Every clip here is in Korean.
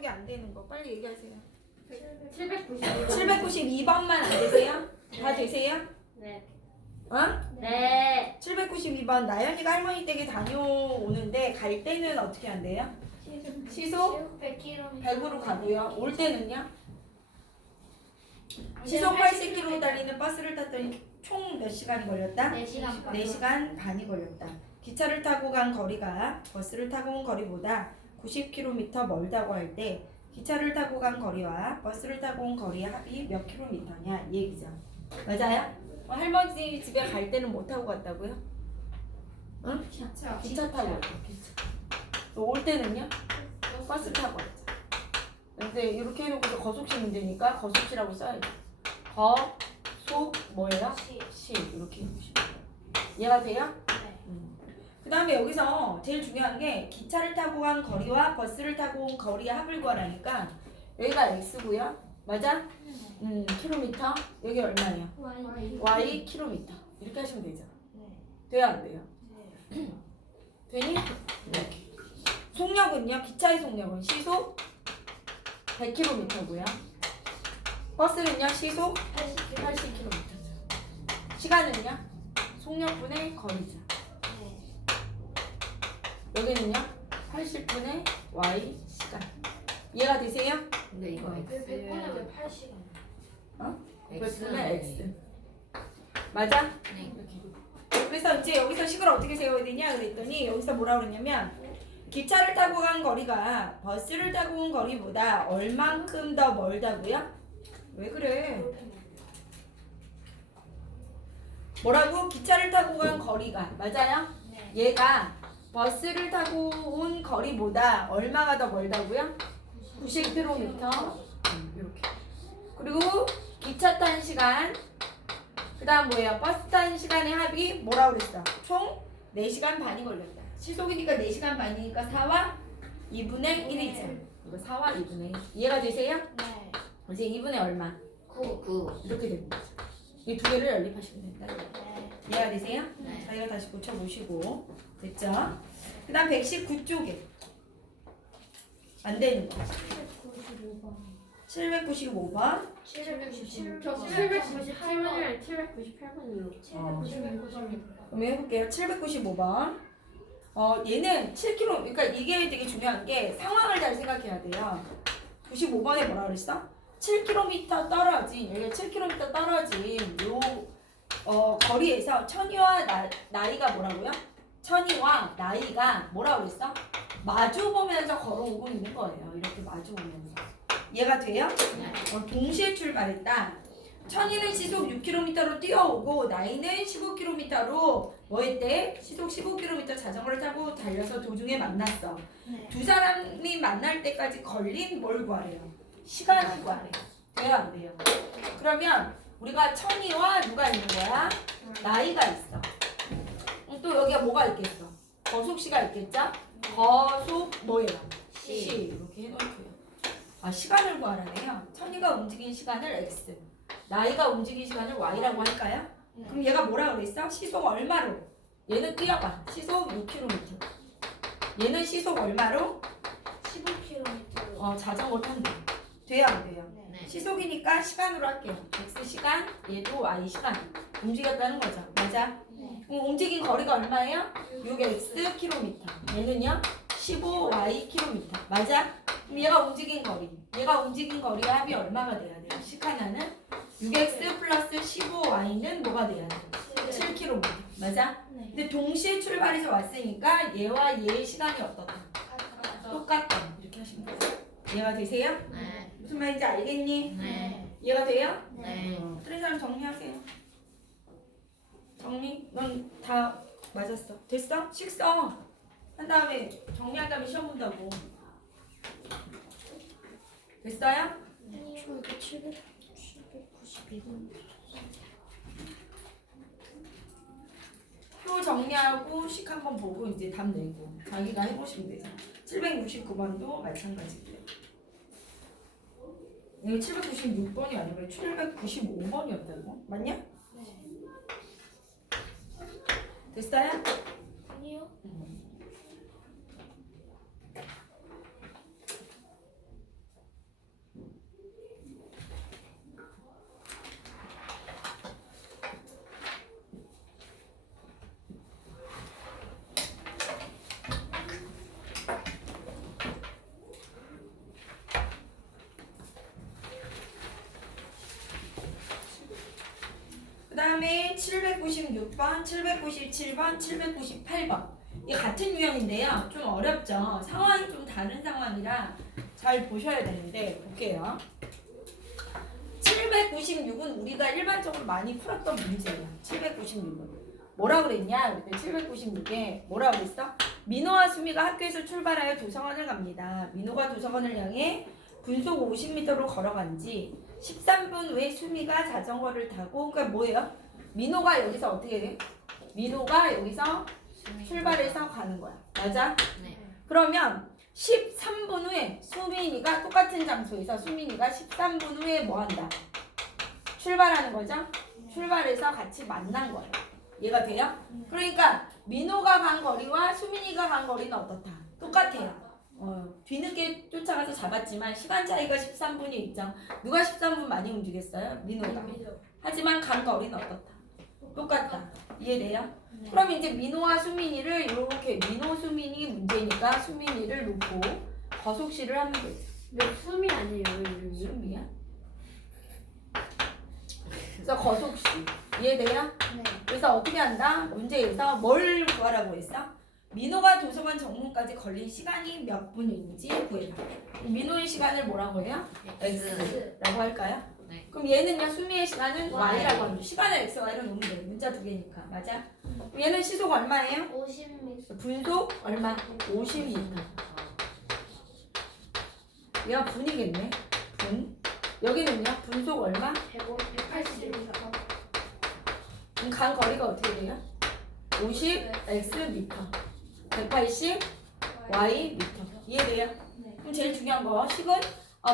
기억이 안 되는 거 빨리 얘기하세요. 792. 792번만 안 되세요? 다 되세요? 네. 어? 네. 792번 나연이가 할머니 댁에 다녀오는데 갈 때는 어떻게 한대요? 시속 100km. 100으로 가고요. 올 때는요? 시속 80km 달리는 버스를 탔더니 총 몇 시간이 걸렸다? 4시간 반. 4시간 반이 걸렸다. 기차를 타고 간 거리가 버스를 타고 온 거리보다 90km 멀다고 할 때 기차를 타고 간 거리와 버스를 타고 온 거리의 합이 몇 킬로미터냐 이 얘기죠. 맞아요? 할머니 집에 갈 때는 뭐 타고 갔다고요? 응? 기차 타고 왔죠. 기차. 올 때는요? 버스 타고 왔죠. 근데 이렇게 해놓고서 거속시 문제니까 거속시라고 써야죠. 속 뭐예요? 시 이렇게 해놓으시면 돼요. 이해가 돼요? 그 다음에 여기서 제일 중요한 게 기차를 타고 간 거리와 버스를 타고 온 거리의 합을 구하라니까 여기가 x고요. 맞아? 킬로미터 여기 얼마예요? y 킬로미터 이렇게 하시면 되죠. 돼요 안 돼요? 되니? 이렇게. 속력은요? 기차의 속력은 시속 100km고요. 버스는요? 시속 80km죠. 시간은요? 속력분의 거리죠. 여기는요? 80분의 y 시간. 이해가 되세요? 근데 이거 왜 100분에 왜 80은? 100분의 x. 맞아? 네. 이렇게. 그래서 이제 여기서 식을 어떻게 세워야 되냐 그랬더니 여기서 뭐라 그러냐면 기차를 타고 간 거리가 버스를 타고 온 거리보다 얼만큼 더 멀다고요? 왜 그래? 뭐라고? 기차를 타고 간 거리가 맞아요? 네. 얘가 버스를 타고 온 거리보다 얼마가 더 멀다고요? 90km 이렇게. 그리고 기차 탄 시간 그 다음 뭐예요? 버스 탄 시간의 합이 뭐라고 그랬어? 총 4시간 반이 걸렸다. 시속이니까 4시간 반이니까 4와 2분의 1이죠. 이거 4와 2분의 1. 이해가 되세요? 네. 이제 2분의 얼마? 9. 이렇게 됩니다. 이 두 개를 연립하시면 된다. 네. 이해가 되세요? 네. 자, 이거 다시 고쳐보시고 됐죠? 그 다음 119쪽에 안 되는 거 795번 797. 저 798번이랑 798번이요. 790. 그럼 해볼게요. 795번 얘는 7km 그러니까 이게 되게 중요한 게 상황을 잘 생각해야 돼요. 95번에 뭐라 그랬어? 7km 떨어진 여기가 7km 떨어진 요 거리에서 천이와 나이가 뭐라고요? 천이와 나이가 뭐라고 그랬어? 마주 보면서 걸어오고 있는 거예요. 이렇게 마주 보면서. 이해가 돼요? 동시에 출발했다. 천이는 시속 6km로 뛰어오고 나이는 15km로 뭐 했대? 시속 15km 자전거를 타고 달려서 도중에 만났어. 네. 두 사람이 만날 때까지 걸린 뭘 구하래요? 시간을 구하래요. 돼요 안 돼요? 그러면 우리가 천이와 누가 있는 거야? 나이가 있어. 또 여기가 뭐가 있겠어? 거속시가 있겠죠? 거속 뭐예요? 시 이렇게 해놓고요. 아 시간을 구하라네요. 천이가 움직인 시간을 x, 나이가 움직인 시간을 y라고 할까요? 그럼 얘가 뭐라 그랬어? 시속 얼마로? 얘는 뛰어봐. 시속 6km. 얘는 시속 얼마로? 15km. 자전거 탄다. 돼요 안 돼요? 네. 시속이니까 시간으로 할게요. x 시간, 얘도 y 시간. 움직였다는 거죠. 맞아? 네. 움직인 거리가 얼마예요? 6x km. 얘는요? 15y km. 맞아? 그럼 얘가 움직인 거리. 얘가 움직인 거리의 합이 얼마가 돼야 돼요? 식 하나는 6x 플러스 15y는 뭐가 돼야 돼요? 7km. 맞아? 네. 근데 동시에 출발해서 왔으니까 얘와 얘의 시간이 어떻다? 똑같다. 이렇게 하시면 돼요. 이해가 되세요? 네. 무슨 말인지 알겠니? 네. 이해가 돼요? 네. 틀린 사람 정리하세요. 정리? 넌 다 맞았어. 됐어? 식써. 한 다음에 정리한 다음에 시험 본다고. 됐어요? 저 이거 792번. 표 정리하고 식 한번 보고 이제 답 내고 자기가 해보시면 되죠. 769번도 마찬가지고요. 이거 796번이 아니고 795번이었다고? 맞냐? 네. 됐어요? 아니요. 다음에 796번, 797번, 798번. 이 같은 유형인데요. 좀 어렵죠. 상황이 좀 다른 상황이라 잘 보셔야 되는데 볼게요. 796은 우리가 일반적으로 많이 풀었던 문제예요. 796은 뭐라 그랬냐? 그때 796에 뭐라 그랬어? 민호와 수미가 학교에서 출발하여 도서관을 갑니다. 민호가 도서관을 향해 분속 50m로 걸어간 지 13분 후에 수미가 자전거를 타고, 그러니까 뭐예요? 민호가 여기서 어떻게 해? 민호가 여기서 출발해서 가는 거야. 맞아? 네. 그러면 13분 후에 수민이가 똑같은 장소에서 수민이가 13분 후에 뭐 한다? 출발하는 거죠? 출발해서 같이 만난 거예요. 이해가 돼요? 그러니까 민호가 간 거리와 수민이가 간 거리는 어떻다? 똑같아요. 뒤늦게 쫓아가서 잡았지만 시간 차이가 13분이 있죠. 누가 13분 많이 움직였어요? 민호가. 하지만 간 거리는 어떻다? 똑같다. 이해돼요? 그럼 이제 민호와 수민이를 이렇게 민호 수민이 문제니까 수민이를 놓고 거속시를 하면 되죠. 몇 숨이 아니에요 이름이? 수미야? 그래서 거속시. 이해돼요? 네. 그래서 어떻게 한다? 문제에서 뭘 구하라고 했어? 민호가 도서관 정문까지 걸린 시간이 몇 분인지 구해라. 민호의 시간을 뭐라고 해요? X라고 할까요? 네. 그럼 얘는요, 수미의 시간은 Y. Y라고 합니다. 시간을 X, Y로 놓으면 돼요. 문자 두 개니까. 맞아? 얘는 시속 얼마예요? 50m. 분속 얼마? 50m. 얘가 분이겠네. 분. 여기는요, 분속 얼마? 180m. 그럼 간 거리가 어떻게 돼요? 50x 미터. 180 y 미터. 이해돼요? 네. 그럼 제일 중요한 거 식은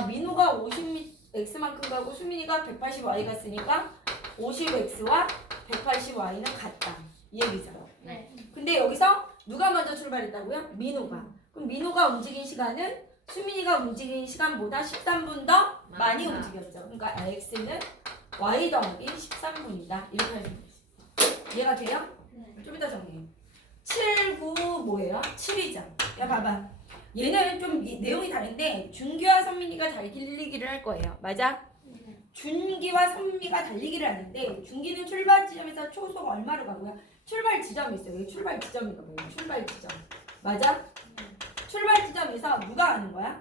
민호가 50 x만큼 가고 수민이가 180 y 갔으니까 50 x와 180 y는 같다. 이 얘기죠. 네. 근데 여기서 누가 먼저 출발했다고요? 민호가. 그럼 민호가 움직인 시간은 수민이가 움직인 시간보다 13분 더 많이 맞다. 움직였죠. 그러니까 x는 y 더하기 13분이다. 이렇게 하시면 되죠. 이해가 돼요? 네. 좀 이따 정리해. 7, 9 뭐예요? 7이죠. 야 봐봐. 얘는 좀 내용이 다른데 준기와 선민이가 달리기를 할 거예요. 맞아? 준기와 선미가 달리기를 하는데 준기는 출발 지점에서 초속 얼마로 가고요? 출발 지점이 있어요. 여기 출발 지점이가 뭐예요? 출발 지점. 맞아? 출발 지점에서 누가 가는 거야?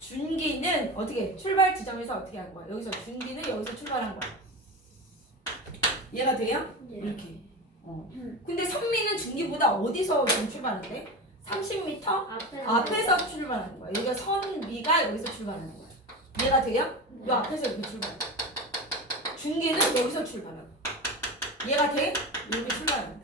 준기는 어떻게? 출발 지점에서 어떻게 하는 거야? 여기서 준기는 여기서 출발한 거야. 이해가 돼요? 이렇게. 근데 선미는 준기보다 어디서 좀 출발하는데? 30m 앞에서 출발하는 거야. 여기가 선미가 여기서 출발하는 거야. 이해가 돼요? 요 앞에서 이렇게 출발. 준기는 여기서 출발하고. 이해가 돼? 여기 출발한다.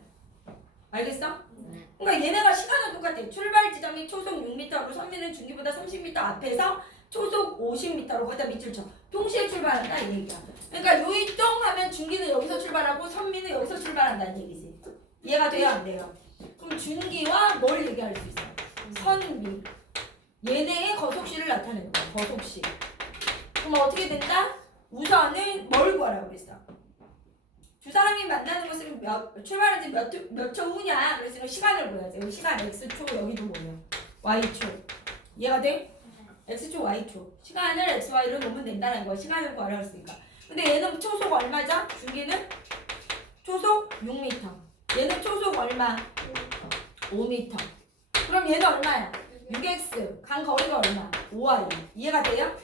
알겠어? 네. 그러니까 얘네가 시간은 똑같아. 출발 지점이 초속 6m로 선미는 준기보다 30m 앞에서 초속 50m로 거기다 밑줄 쳐. 동시에 출발한다 이 얘기야. 그러니까 요이동 하면 준기는 여기서 출발하고 선미는 여기서 출발한다는 얘기지. 이해가 돼요 안 돼요? 그럼 준기와 뭘 얘기할 수 있어? 선미. 얘네의 거속시를 나타내는 거야. 거속시. 그럼 어떻게 된다? 우선은 뭘 구하라고 그랬어? 두 사람이 만나는 것은 출발한 지 몇 초 후냐? 그래서 시간을 보여야지. 여기 시간 x초, 여기도 뭐예요? y초. 이해가 돼? x초, y초. 시간을 x, y로 놓으면 된다는 거야. 시간을 구하라고 했으니까. 근데 얘는 초속 얼마죠? 준기는 초속 6m. 얘는 초속 얼마? 5m. 그럼 얘는 얼마야? 6x. 간 거리가 얼마? 5y. 이해가 돼요?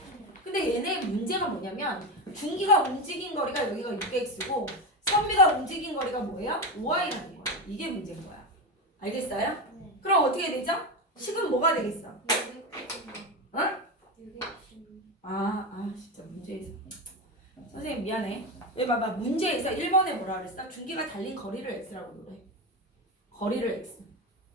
근데 얘네 문제가 뭐냐면 준기가 움직인 거리가 여기가 6x고 선미가 움직인 거리가 뭐예요? 5y라는 거야. 이게 문제인 거야. 알겠어요? 네. 그럼 어떻게 되죠? 식은 뭐가 되겠어? 응? 진짜 문제에서 선생님 미안해. 왜 봐봐. 문제에서 1번에 뭐라 그랬어? 준기가 달린 거리를 x라고 그래. 거리를 x.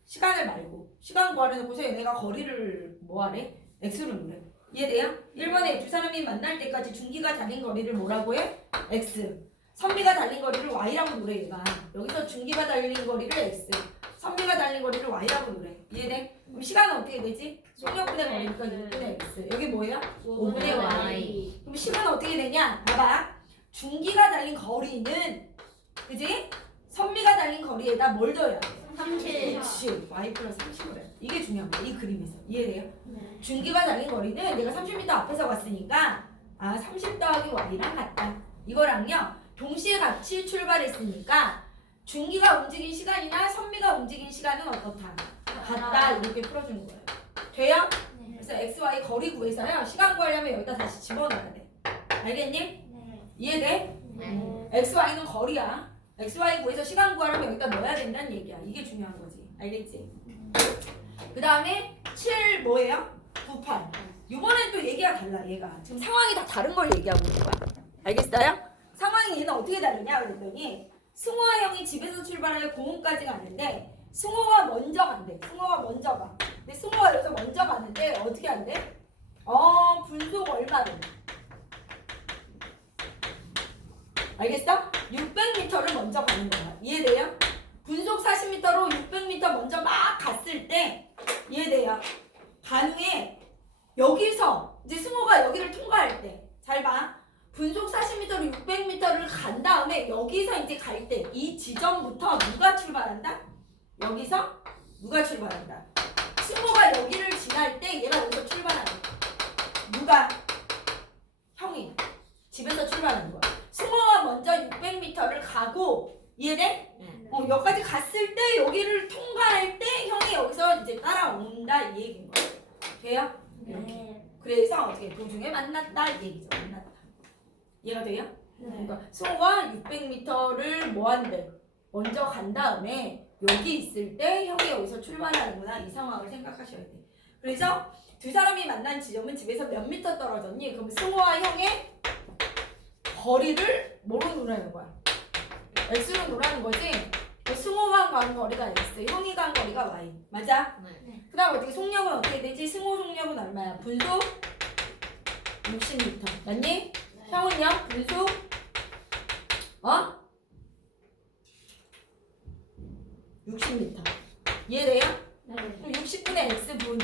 시간을 말고. 시간 구하려놓고서 얘네가 거리를 뭐하래? x로 놓래. 이해돼요? 1번에 두 사람이 만날 때까지 준기가 달린 거리를 뭐라고 해? x. 선미가 달린 거리를 y라고 노래 얘가. 여기서 준기가 달린 거리를 x. 선미가 달린 거리를 y라고 노래. 이해돼? 그럼 시간은 어떻게 되지? 속력분의 거리니까 6분의 x. 여기 뭐예요? 5분의 y. 그럼 시간은 어떻게 되냐? 봐봐. 준기가 달린 거리는 그지? 선미가 달린 거리에다 뭘 더해야 돼? 30. 그렇지. y 플러스 30을 해. 이게 중요한 거야. 이 그림에서. 이해돼요? 네. 준기가 달린 거리는 내가 30m 앞에서 왔으니까 30 더하기 y랑 같다. 이거랑요. 동시에 같이 출발했으니까 중기가 움직인 시간이나 선미가 움직인 시간은 어떻다? 같다. 이렇게 풀어주는 거예요. 돼요? 네. 그래서 x, y 거리 구해서요. 시간 구하려면 여기다 다시 집어넣어야 돼. 알겠니? 네. 이해돼? 네. x, y는 거리야. x, y 구해서 시간 구하려면 여기다 넣어야 된다는 얘기야. 이게 중요한 거지. 알겠지? 그 다음에 7 뭐예요? 9, 8. 이번엔 또 얘기가 달라. 얘가 지금 상황이 다 다른 걸 얘기하고 있는 거야. 알겠어요? 상황이 얘는 어떻게 다르냐 그랬더니 승호와 형이 집에서 출발하여 공원까지 가는데 승호가 먼저 간대. 승호가 먼저 가. 근데 승호가 여기서 먼저 가는데 어떻게 한대? 분속 얼마로? 알겠어? 600m를 먼저 가는 거야. 이해돼요? 분속 40m로 600m 먼저 막 갔을 때 이해돼요? 가능해. 여기서 이제 승호가 여기를 통과할 때 잘 봐. 분속 40m로 600m를 간 다음에 여기서 이제 갈 때 이 지점부터 누가 출발한다? 여기서 누가 출발한다? 승호가 여기를 지날 때 얘가 여기서 출발하는 거야. 누가? 형이 집에서 출발하는 거야. 승호가 먼저 600m를 가고 이해돼? 여기까지 갔을 때 여기를 통과할 때 형이 여기서 이제 따라온다 이 얘기인 거야. 돼요? 네. 그래서 어떻게 도중에 만났다 이 얘기죠. 만났다. 이해가 돼요? 네. 그러니까 승호가 600m를 뭐 한대? 먼저 간 다음에 여기 있을 때 형이 여기서 출발하는구나 이 상황을 생각하셔야 돼. 그래서 두 사람이 만난 지점은 집에서 몇 미터 떨어졌니? 그럼 승호와 형의 거리를 뭐로 놓으라는 거야? x로 놓으라는 거지? 승호가 간 거리가 x, 형이 간 거리가 y. 맞아? 네. 그 다음 어떻게 속력은 어떻게 되지? 승호 속력은 얼마야? 분속 60m. 맞니? 형은요? 분속 60m. 이해돼요? 네. 그럼 60분의 x분.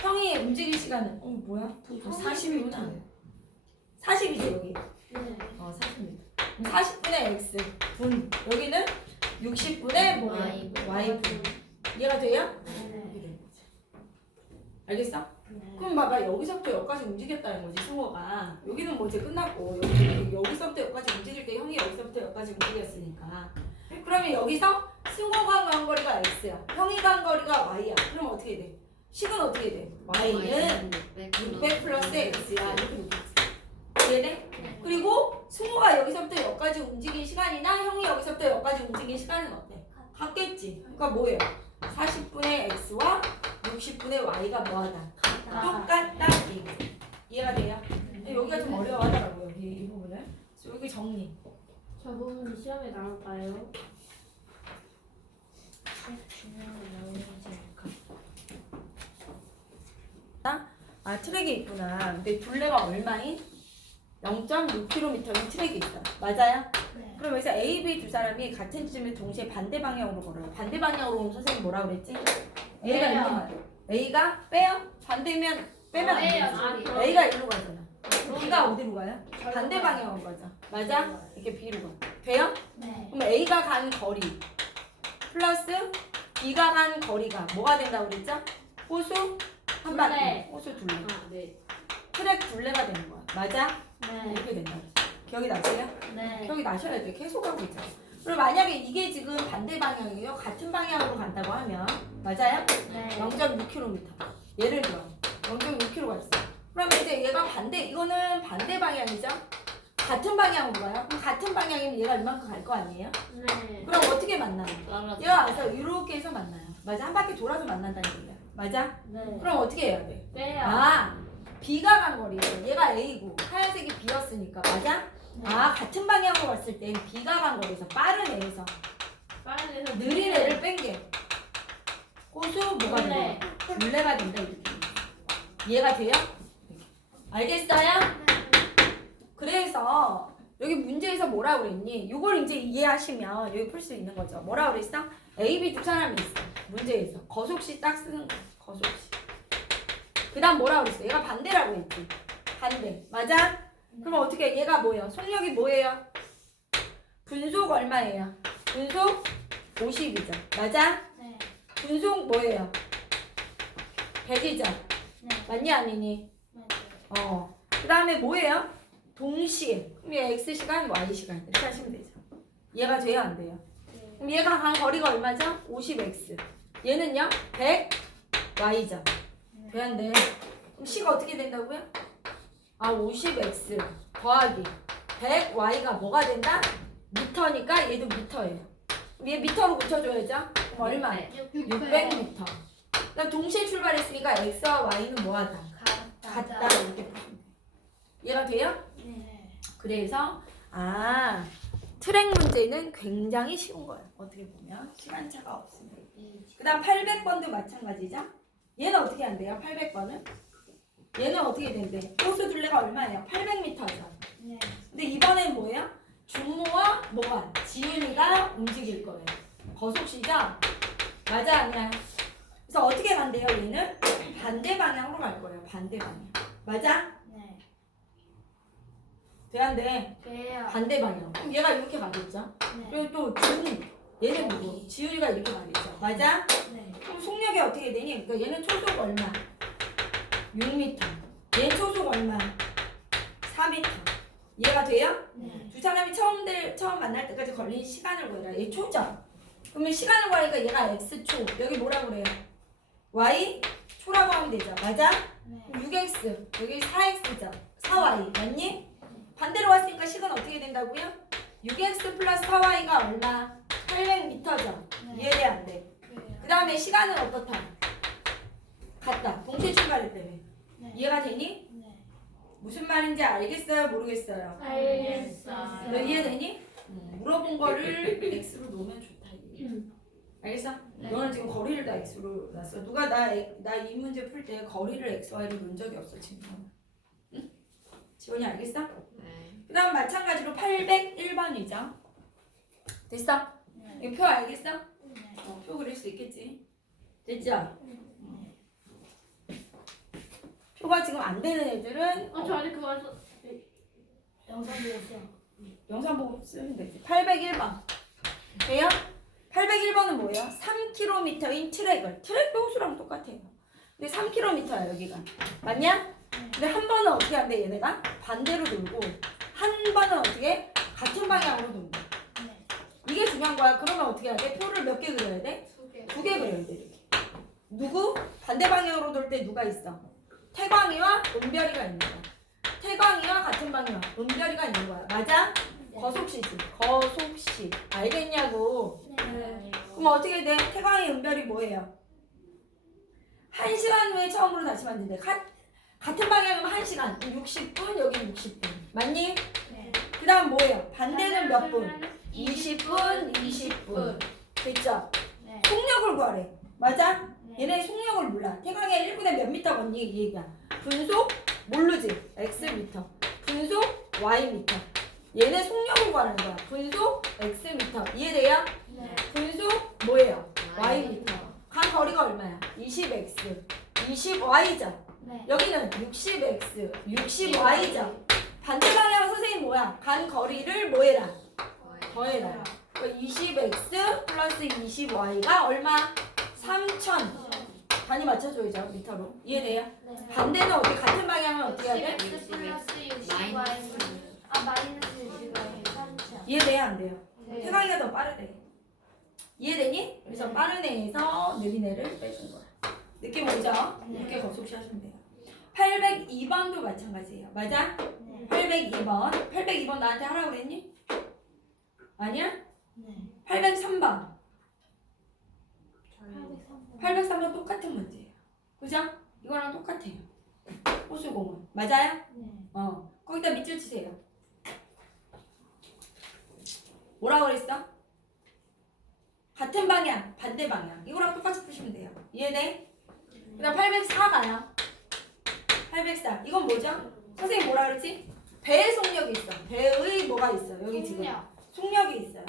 형이 움직일 시간은 뭐야? 40이구나. 40이지 여기. 네. 40m. 40분의 x 분. 여기는 60분의 뭐야? y 분. 이해가 돼요? 네. 알겠어? 네. 그럼 봐봐 여기서부터 여기까지 움직였다는 거지 승호가. 여기는 뭐 이제 끝났고 여기서부터 여기까지 움직일 때 형이 여기서부터 여기까지 움직였으니까. 그러면 여기서 승호가 간 거리가 x야. 형이 간 거리가 y야. 그럼 어떻게 돼? 식은 어떻게 돼? y는 600 플러스 x야. 이렇게 놓겠지. 이해돼? 그리고 승호가 여기서부터 여기까지 움직인 시간이나 형이 여기서부터 여기까지 움직인 시간은 어때? 같겠지. 그러니까 뭐예요? 40분의 x와 60분의 y가 뭐하다? 똑같다. 이해가 돼요? 근데 여기가 좀 어려워하더라고요. 이 부분을. 그래서 여기 정리. 저 부분 시험에 나올까요? 트랙이 있구나. 근데 둘레가 얼마인? 0.6km인 트랙이 있어. 맞아요? 네. 그럼 여기서 A, B 두 사람이 같은 지점에 동시에 반대 방향으로 걸어요. 반대 방향으로 오면 선생님 뭐라 그랬지? A가 빼요. 일로 가요. A가 빼요? 반대면 빼면 안 빼요. 되지. 아, A가 일로 가잖아. B가 어디로 가요? 반대 방향으로 가죠. 맞아? 이렇게 B로 가. 돼요? 네. 그럼 A가 간 거리 플러스 B가 간 거리가 뭐가 된다고 그랬죠? 호수 한 바퀴. 둘레. 호수 둘레. 네. 트랙 둘레가 되는 거야. 맞아? 네. 이렇게 된다. 기억이 나세요? 네. 기억이 나셔야 돼. 계속 하고 있잖아. 그럼 만약에 이게 지금 반대 방향이에요. 같은 방향으로 간다고 하면 맞아요? 네. 0.6km. 예를 들어 0.6km 갔어. 그러면 이제 얘가 반대 이거는 반대 방향이죠? 같은 방향으로 가요? 그럼 같은 방향이면 얘가 이만큼 갈 거 아니에요? 네. 그럼 어떻게 만나요? 따라서. 얘가 와서 이렇게 해서 만나요. 맞아? 한 바퀴 돌아서 만난다는 얘기야. 맞아? 네. 그럼 어떻게 해야 돼? 빼요. B가 간 거리예요. 얘가 A고 하얀색이 B였으니까 맞아? 네. 같은 방향으로 갔을 땐 B가 간 거리에서 빠른 애에서 빠른 데서 느린 애를 뺀 게 호수 뭐가 둘레. 된다? 둘레가 된다 이렇게. 이해가 돼요? 알겠어요? 그래서 여기 문제에서 뭐라고 그랬니? 이걸 이제 이해하시면 여기 풀 수 있는 거죠. 뭐라고 그랬어? A, B 두 사람이 있어. 문제에서 거속시 딱 쓰는 거. 거속시. 그 다음 뭐라고 그랬어? 얘가 반대라고 했지. 반대. 맞아? 그럼 어떻게 해? 얘가 뭐예요? 속력이 뭐예요? 분속 얼마예요? 분속 50이죠. 맞아? 네. 분속 뭐예요? 100이죠. 네. 맞니 아니니? 네. 그 다음에 뭐예요? 동시에 그럼 얘 x시간 y시간 이렇게 하시면 되죠. 얘가 돼요 안 돼요? 그럼 얘가 간 거리가 얼마죠? 50x. 얘는요? 100y죠. 돼야 안 돼? 그럼 c가 어떻게 된다고요? 50x 더하기 100y가 뭐가 된다? 미터니까 얘도 미터예요. 그럼 얘 미터로 고쳐줘야죠? 그럼 얼마? 600m. 그럼 동시에 출발했으니까 x와 y는 뭐하다? 같다 이렇게 보시면 돼요. 이해가 돼요? 네. 그래서 트랙 문제는 굉장히 쉬운 거예요. 어떻게 보면 시간차가 없습니다. 그 다음 800번도 마찬가지죠. 얘는 어떻게 한대요? 800번은? 얘는 어떻게 된대? 호수 둘레가 얼마예요? 800m죠. 네. 근데 이번엔 뭐예요? 준모와 뭐가? 지윤이가 움직일 거예요. 거속시죠? 맞아 아니야? 그래서 어떻게 간대요? 얘는 반대 방향으로 갈 거예요. 반대 방향. 맞아? 네. 돼 안 돼? 돼요. 반대 방향. 그럼 얘가 이렇게 가겠죠? 네. 그리고 또 지훈이 얘는 누구? 지훈이가 이렇게 가겠죠? 맞아? 네. 그럼 속력이 어떻게 되니? 그러니까 얘는 초속 얼마? 6m. 얘 초속 얼마? 4m. 이해가 돼요? 네. 두 사람이 처음 만날 때까지 걸린 시간을 구해라. 얘 초죠? 그러면 시간을 구하니까 얘가 x초. 여기 뭐라고 그래요? y 초라고 하면 되죠. 맞아? 네. 6x. 여기 4x죠. 4y. 맞니? 반대로 왔으니까 시간 어떻게 된다고요? 6x 플러스 4y가 얼마? 800m죠. 네. 이해돼 안 돼? 그 다음에 시간은 어떻다? 같다. 동시에 출발했다며. 네. 이해가 되니? 네. 무슨 말인지 알겠어요? 모르겠어요? 알겠어요. 너 이해되니? 물어본 거를 x로 놓으면 좋다. 이게. 알겠어? 네. 너는 지금 거리를 다 x로 놨어. 누가 나 이 문제 풀 때 거리를 x, y로 놓은 적이 없어 지금. 응? 지원이 알겠어? 그 다음 마찬가지로 801번이죠. 됐어? 네. 이거 표 알겠어? 네. 표 그릴 수 있겠지? 됐죠? 표가 지금 안 되는 애들은 저 아직 그거 써. 영상 보였어. 영상 보고 쓰면 되지. 801번. 돼요? 801번은 뭐예요? 3km인 트랙을. 트랙 호수랑 똑같아요. 근데 3km야 여기가. 맞냐? 근데 한 번은 어떻게 한대 얘네가? 반대로 돌고 한 번은 어떻게? 같은 방향으로 돈다. 네. 이게 중요한 거야. 그러면 어떻게 해야 돼? 표를 몇 개 그려야 돼? 2개. 2개 그려야 돼 이렇게. 누구? 반대 방향으로 돌 때 누가 있어? 태광이와 은별이가 있는 거야. 태광이와 같은 방향, 은별이가 있는 거야. 맞아? 네. 거속시지. 거속시. 알겠냐고. 네. 그럼 어떻게 돼? 태광이 은별이 뭐예요? 1시간 후에 처음으로 다시 만든대. 같은 방향이면 1시간. 60분, 여기 60분. 맞니? 네. 그 다음 뭐예요? 반대는 몇 분? 20분, 20분. 됐죠? 네. 속력을 구하래. 맞아? 네. 얘네 속력을 몰라. 태광이 1분에 몇 미터 걷니? 이 얘기야. 분속 모르지? x 미터. 분속 y 미터. 얘네 속력을 구하는 거야. 분속 x 미터. 이해돼요? 네. 분속 뭐예요? y 미터. 간 거리가 얼마야? 20x. 20y죠. 네. 여기는 60x. 60y죠. 반대 방향은 선생님 뭐야? 간 거리를 뭐해라? 더해라. 20x 플러스 20y가 얼마? 3000. 단위 맞춰줘야죠. 미터로. 이해돼요? 네. 반대는 어떻게 같은 방향은 어떻게 해야 돼? x 플러스 60y. 마이너스 60y 3차. 이해돼요? 안 돼요? 네. 태광이가 더 빠르대. 이해되니? 그래서 네. 빠른 애에서 느린 애를 빼준 거야. 느낌 오죠? 네. 이렇게 거속시 하시면 돼요. 802번도 마찬가지예요. 맞아? 네. 802번. 802번 나한테 하라고 그랬니? 아니야? 네. 803번. 803번. 803번 똑같은 문제예요. 그죠? 이거랑 똑같아요. 호수공원. 맞아요? 네. 거기다 밑줄 치세요. 뭐라고 그랬어? 같은 방향, 반대 방향. 이거랑 똑같이 푸시면 돼요. 이해돼? 그 다음 804가요. 804. 이건 뭐죠? 선생님 뭐라 그랬지? 배의 속력이 있어. 배의 뭐가 있어? 여기 지금. 속력이 있어요.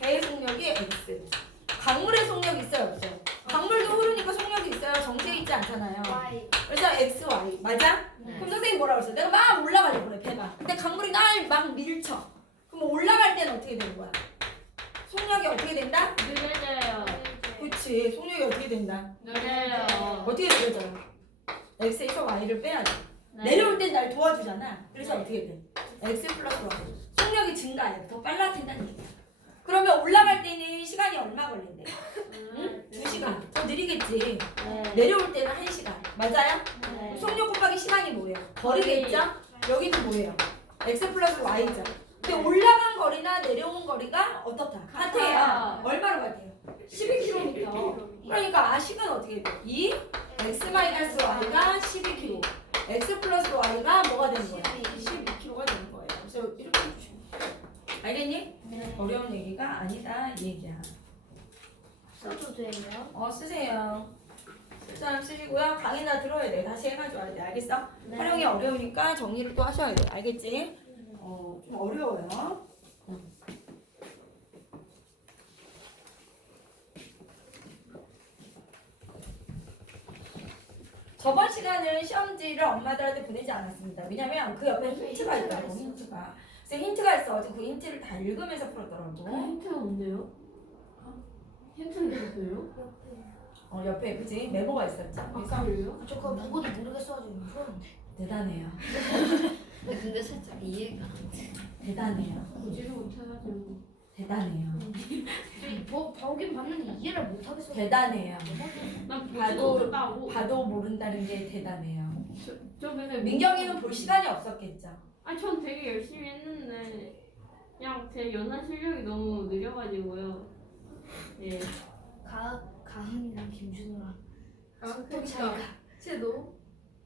배의 속력이 X. 강물의 속력이 있어요? 없어요? 강물도 흐르니까 속력이 있어요. 정체 있지 않잖아요. y. 그래서 X, Y. 맞아? 네. 그럼 선생님 뭐라 그랬어? 내가 막 올라가려고 그래, 배가. 근데 강물이 날 막 밀쳐. 그럼 올라갈 때는 어떻게 되는 거야? 속력이 어떻게 된다? 느려져요. 그치. 속력이 어떻게 된다? 느려요. 어떻게 느려져요? X에서 Y를 빼야지. 네. 내려올 땐 날 도와주잖아. 그래서 네. 어떻게 돼? x 플러스 y. 속력이 증가해요. 더 빨라진다는 얘기야. 그러면 올라갈 때는 시간이 얼마 걸린대? 응? 2시간. 더 느리겠지. 네. 내려올 때는 1시간. 맞아요? 네. 속력 곱하기 시간이 뭐예요? 거리겠죠? 여기도 뭐예요? x 플러스 y죠. 근데 올라간 거리나 내려온 거리가 어떻다? 같아요. 얼마로 같아요? 12km. 그러니까 식은 어떻게 돼요? 2 x 마이너스 y가 12km. x 플러스 y가 뭐가 되는 거야? 12km가 되는 거예요. 그래서 이렇게 해주시면 돼요. 알겠니? 네. 어려운 얘기가 아니다 이 얘기야. 써도 돼요? 쓰세요. 쓸 사람 쓰시고요. 강의나 들어야 돼. 다시 해가지고 돼. 알겠어? 네. 활용이 어려우니까 정리를 또 하셔야 돼. 알겠지? 좀 어려워요. 저번 시간은 시험지를 엄마들한테 보내지 않았습니다. 왜냐면 그 옆에 힌트가 있다고, 힌트가. 그래서 힌트가 있어가지고 그 힌트를 다 읽으면서 풀었더라고. 힌트가 뭔데요? 힌트는 있었어요? 옆에 그지? 메모가 있었죠. 그래서 그래요? 저 그거 보고도 모르겠어가지고 풀었는데. 대단해요. 근데 살짝 이해가 안 돼. 대단해요. 보지를 못해가지고. 대단해요. 뭐 보긴 봤는데 이해를 못하겠어. 대단해요. 난 보지도 봐도 못했다고. 봐도 모른다는 게 대단해요. 저 맨날 민경이는 볼 시간이 없었겠죠. 전 되게 열심히 했는데 그냥 제 연산 실력이 너무 느려가지고요. 예. 가은이랑 김준호랑 속도 차이가 쟤도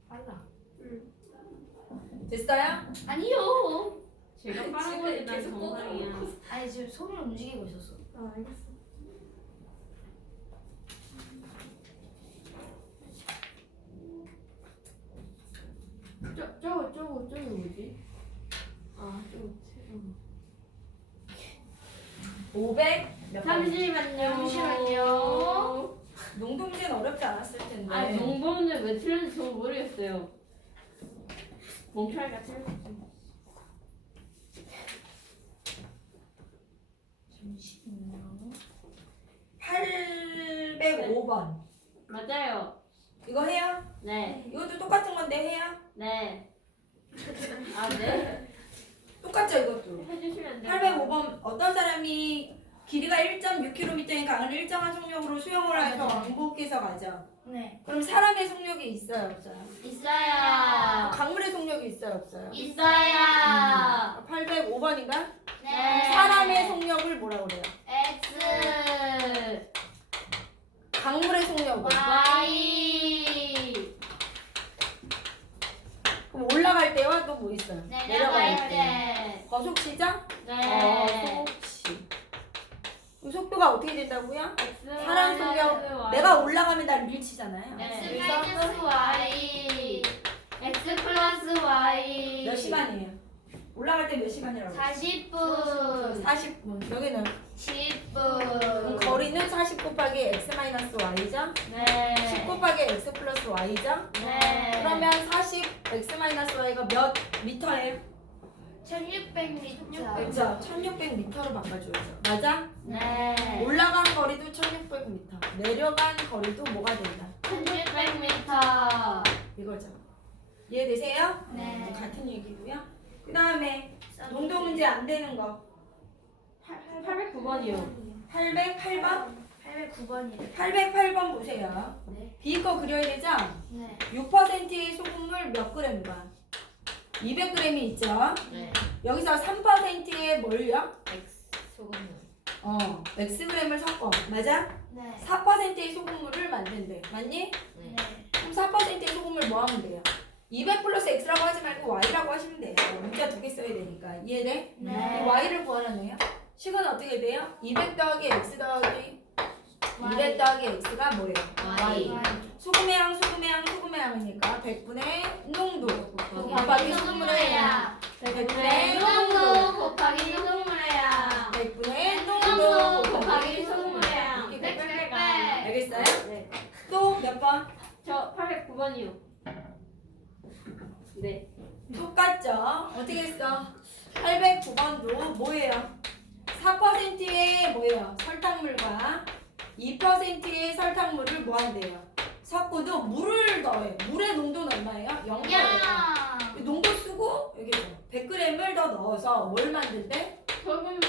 빨라. 됐어요? 아니요. 제가 빠른 거지 난 정상이야. 아니 지금 손을 움직이고 있었어. 알겠어. 저기 뭐지? 저거 500 몇 번? 잠시만요. 농도 문제는 어렵지 않았을 텐데. 농범인데 왜 틀렸는지 저도 모르겠어요. 몽철이가 틀렸지. 잠시만요. 805번. 맞아요. 이거 해요? 네. 이것도 똑같은 건데 해요? 네. 네. 똑같죠 이것도. 해주시면 돼요. 805번 어떤 사람이 길이가 1.6km인 강을 일정한 속력으로 수영을 해서 왕복해서 가죠. 네. 그럼 사람의 속력이 있어요 없어요? 있어요. 강물의 속력이 있어요 없어요? 있어요. 805번인가? 네. 사람의 속력을 뭐라 그래요? X 강물의 속력을. Y 그럼 올라갈 때와 또 뭐 있어요? 내려갈 때. 거속시죠? 네. 거속시. 그럼 속도가 어떻게 된다고요? X 사람 속력. 내가 올라가면 날 밀치잖아요. X 그래서 마이너스 Y X 플러스 Y 몇 시간이에요? 올라갈 때 몇 시간이라고? 40분 40분. 여기는 10분 거리는 40 곱하기 x 마이너스 y죠? 네. 10 곱하기 x 플러스 y죠? 네. 그러면 40 x 마이너스 y가 몇 미터예요? 1600m 그렇죠. 1600m로 바꿔줘야죠. 맞아? 네. 올라간 거리도 1600m. 내려간 거리도 뭐가 된다? 1600m 이거죠. 이해되세요? 네. 같은 얘기고요. 그 다음에 농도 문제 안 되는 거. 809번이요. 808번? 809번이래 808번 보세요. 네. B 거 그려야 되죠? 네. 6%의 소금물 몇 그램과? 200g이 있죠? 네. 여기서 3%의 뭘요? X 소금물. Xg을 섞어. 맞아? 네. 4%의 소금물을 만든대. 맞니? 네. 그럼 4%의 소금물 뭐 하면 돼요? 200 플러스 X라고 하지 말고 Y라고 하시면 돼요. 문자 두 개 써야 되니까. 이해돼? 네. 이 Y를 구하라네요. 식은 어떻게 돼요? 200 더하기 X 더하기 200 더하기 X가 뭐예요? Y. 소금의 양, 소금의 양, 소금의 양이니까 100분의 농도 곱하기 곱하기 소금물의 양 100분의 농도 곱하기 소금물의 양 100분의 농도 농도 곱하기 소금물의 양 이렇게 돼요. 100. 알겠어요? 네. 또 몇 번? 저 809번이요. 네. 똑같죠? 어떻게 했어? 809번도 뭐예요? 4%의 뭐예요? 설탕물과 2%의 설탕물을 뭐 한대요? 섞어도 물을 넣어요. 물의 농도는 얼마예요? 0%예요. 야 농도 쓰고 여기 100g을 더 뭘 만든대? 소금물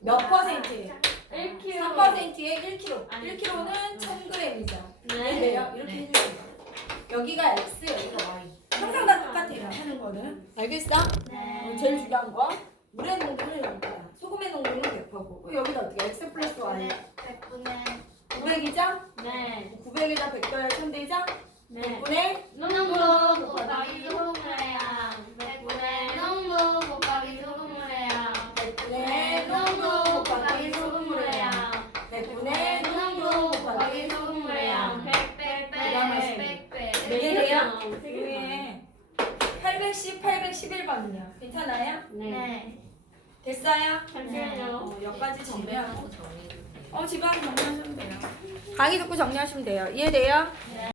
몇 퍼센트? 1kg. 3%에 1kg. 아니, 1kg는 1000g이죠. 네. 이해돼요? 이렇게 네. 해주세요. 여기가 X, 여기가 Y. 항상 다 똑같아요. 하는 거는. 알겠어? 네. 제일 중요한 거. 물의 농도는 여기다. 소금의 농도는 100%고. 여기다 어떻게? X 플러스 Y. 100분의 900이죠? 네. 900에다 100 더해 1000되죠? 네. 100분의 농도 곱하기 소금물의 양 100분의 농도 곱하기 소금물의 양 100분의 농도 곱하기 소금물의 양 100분의 농도 곱하기 소금물의 양 100, 기가 막히네. 100, 100. 이해돼요? 네. 네. 810, 811번이요. 괜찮아요? 네. 네. 됐어요? 잠시만요. 여기까지 정리하고. 정리. 집안 정리하시면 돼요. 강의 듣고 정리하시면 돼요. 이해돼요? 네.